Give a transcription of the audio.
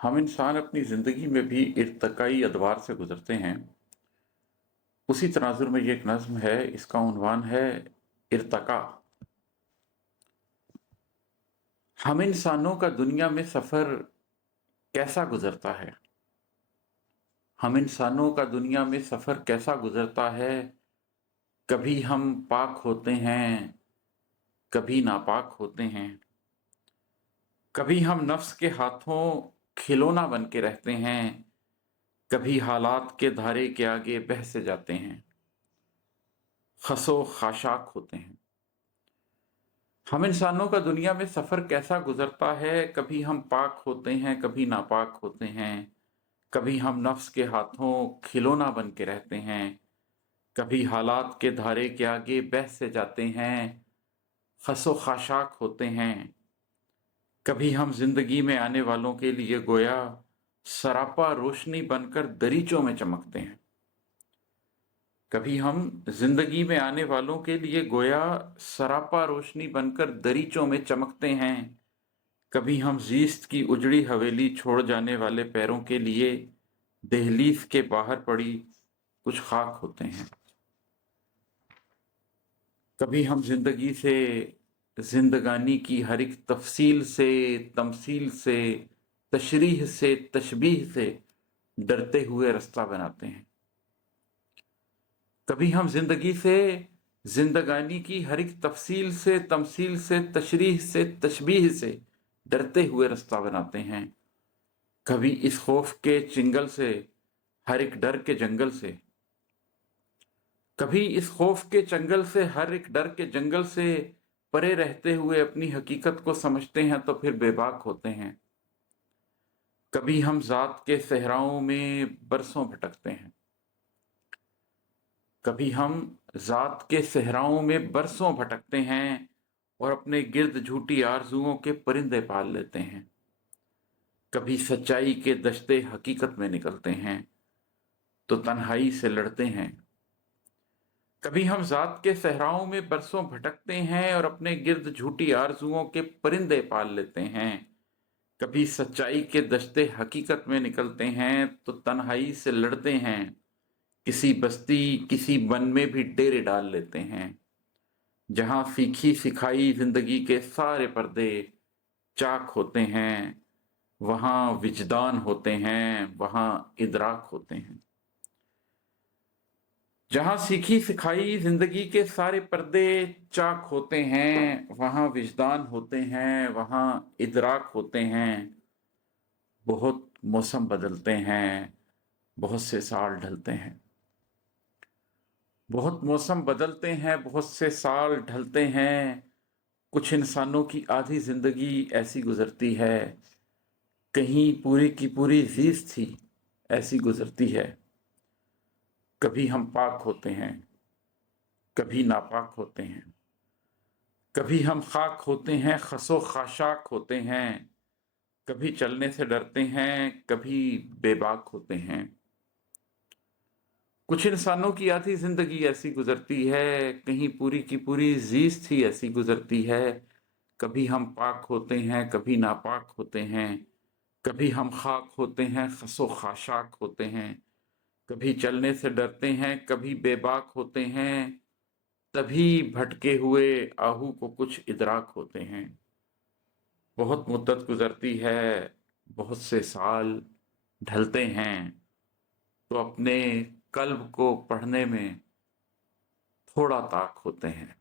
हम इंसान अपनी ज़िंदगी में भी इर्तिकाई अदवार से गुज़रते हैं। उसी तनाज़ुर में ये एक नज़्म है, इसका उन्वान है इर्तिका। हम इंसानों का दुनिया में सफ़र कैसा गुज़रता है? हम इंसानों का दुनिया में सफ़र कैसा गुज़रता है? कभी हम पाक होते हैं, कभी नापाक होते हैं। कभी हम नफ्स के हाथों खिलौना बन के रहते हैं, कभी हालात के धारे के आगे बह से जाते हैं, खसो खाशाक होते हैं। हम इंसानों का दुनिया में सफ़र कैसा गुज़रता है, कभी हम पाक होते हैं, कभी नापाक होते हैं, कभी हम नफ्स के हाथों खिलौना बन के रहते हैं, कभी हालात के धारे के आगे बह से जाते हैं, खसो खाशाक होते हैं। कभी हम जिंदगी में आने वालों के लिए गोया सरापा रोशनी बनकर दरीचों में चमकते हैं। कभी हम जिंदगी में आने वालों के लिए गोया सरापा रोशनी बनकर दरीचों में चमकते हैं। कभी हम जीस्त की उजड़ी हवेली छोड़ जाने वाले पैरों के लिए दहलीज के बाहर पड़ी कुछ खाक होते हैं। कभी हम जिंदगी से, जिंदगानी की हर एक तफसील से, तमसील से, तशरीह से, तशबीह से डरते हुए रास्ता बनाते हैं। कभी हम जिंदगी से, जिंदगानी की हर एक तफसील से, तमसील से, तशरीह से, तशबीह से डरते हुए रास्ता बनाते हैं। कभी इस खौफ के चिंगल से, हर एक डर के जंगल से, कभी इस खौफ के चंगल से, हर एक डर के जंगल से परे रहते हुए अपनी हकीकत को समझते हैं तो फिर बेबाक होते हैं। कभी हम जात के सहराओं में बरसों भटकते हैं, कभी हम जात के सहराओं में बरसों भटकते हैं और अपने गिर्द झूठी आरजुओं के परिंदे पाल लेते हैं। कभी सच्चाई के दश्ते हकीकत में निकलते हैं तो तन्हाई से लड़ते हैं। कभी हम जात के सहराओं में बरसों भटकते हैं और अपने गिर्द झूठी आरजुओं के परिंदे पाल लेते हैं। कभी सच्चाई के दश्ते हकीकत में निकलते हैं तो तन्हाई से लड़ते हैं। किसी बस्ती, किसी वन में भी डेरे डाल लेते हैं। जहां सीखी सिखाई जिंदगी के सारे पर्दे चाक होते हैं, वहां विजदान होते हैं, वहां इदराक होते हैं। जहां सीखी सिखाई जिंदगी के सारे पर्दे चाक होते हैं, वहां विजदान होते हैं, वहां इदराक होते हैं। बहुत मौसम बदलते हैं, बहुत से साल ढलते हैं। बहुत मौसम बदलते हैं, बहुत से साल ढलते हैं। कुछ इंसानों की आधी जिंदगी ऐसी गुजरती है, कहीं पूरी की पूरी जीस्त थी ऐसी गुजरती है। कभी हम पाक होते हैं, कभी नापाक होते हैं। कभी हम खाक होते हैं, खसो खाशाक होते हैं। कभी चलने से डरते हैं, कभी बेबाक होते हैं। कुछ इंसानों की आधी जिंदगी ऐसी गुजरती है, कहीं पूरी की पूरी जीस्त ही ऐसी गुजरती है। कभी हम पाक होते हैं, कभी नापाक होते हैं। कभी हम खाक होते हैं, खसो खाशाक होते हैं। कभी चलने से डरते हैं, कभी बेबाक होते हैं। तभी भटके हुए आहू को कुछ इदराक होते हैं। बहुत मुद्दत गुजरती है, बहुत से साल ढलते हैं, तो अपने कल्ब को पढ़ने में थोड़ा ताक होते हैं।